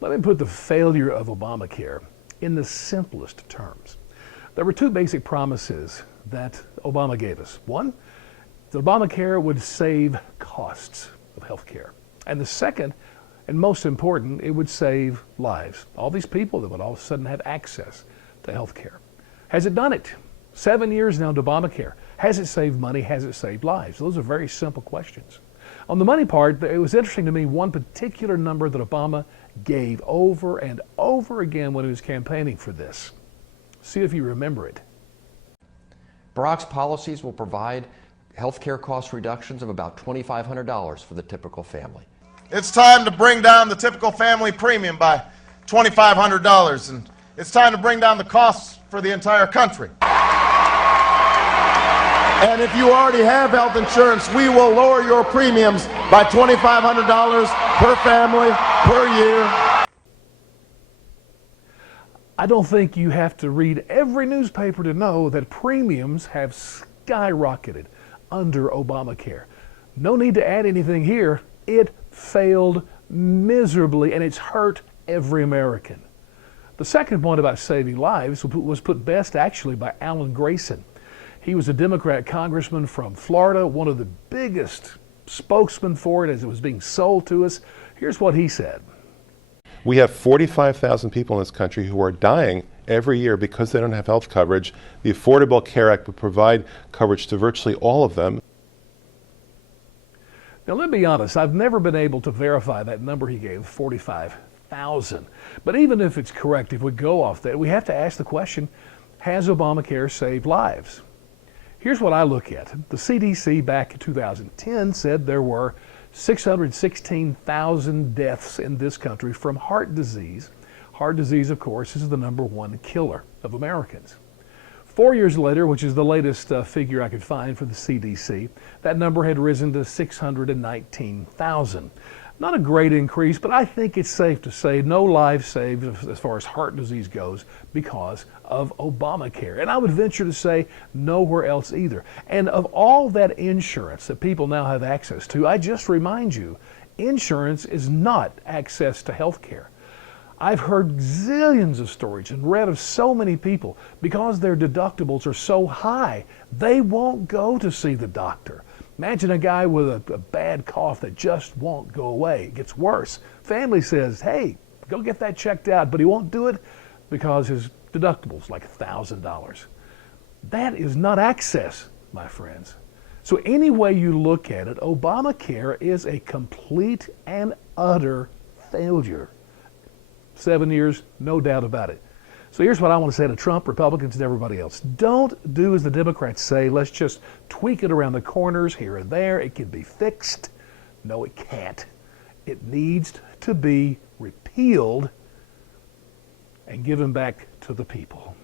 Let me put the failure of Obamacare in the simplest terms. There were two basic promises that Obama gave us. One, that Obamacare would save costs of health care. And the second, and most important, it would save lives. All these people that would all of a sudden have access to health care. Has it done it? 7 years now to Obamacare. Has it saved money? Has it saved lives? Those are very simple questions. On the money part, it was interesting to me one particular number that Obama gave over and over again when he was campaigning for this. See if you remember it. Barack's policies will provide health care cost reductions of about $2,500 for the typical family. It's time to bring down the typical family premium by $2,500, and it's time to bring down the costs for the entire country. And if you already have health insurance, we will lower your premiums by $2,500 per family per year. I don't think you have to read every newspaper to know that premiums have skyrocketed under Obamacare. No need to add anything here. It failed miserably, and it's hurt every American. The second point about saving lives was put best actually by Alan Grayson. He was a Democrat congressman from Florida, one of the biggest spokesmen for it as it was being sold to us. Here's what he said. We have 45,000 people in this country who are dying every year because they don't have health coverage. The Affordable Care Act would provide coverage to virtually all of them. Now, let me be honest, I've never been able to verify that number he gave, 45,000. But even if it's correct, if we go off that, we have to ask the question, has Obamacare saved lives? Here's what I look at. The CDC back in 2010 said there were 616,000 deaths in this country from heart disease. Heart disease, of course, is the #1 killer of Americans. 4 years later, which is the latest figure I could find for the CDC, that number had risen to 619,000. Not a great increase, but I think it's safe to say no lives saved as far as heart disease goes because of Obamacare. And I would venture to say nowhere else either. And of all that insurance that people now have access to, I just remind you, insurance is not access to health care. I've heard zillions of stories and read of so many people, because their deductibles are so high, they won't go to see the doctor. Imagine a guy with a bad cough that just won't go away. It gets worse. Family says, hey, go get that checked out, but he won't do it because his deductible's like $1,000. That is not access, my friends. So any way you look at it, Obamacare is a complete and utter failure. 7 years, no doubt about it. So here's what I want to say to Trump, Republicans, and everybody else. Don't do as the Democrats say. Let's just tweak it around the corners here and there. It can be fixed. No, it can't. It needs to be repealed and given back to the people.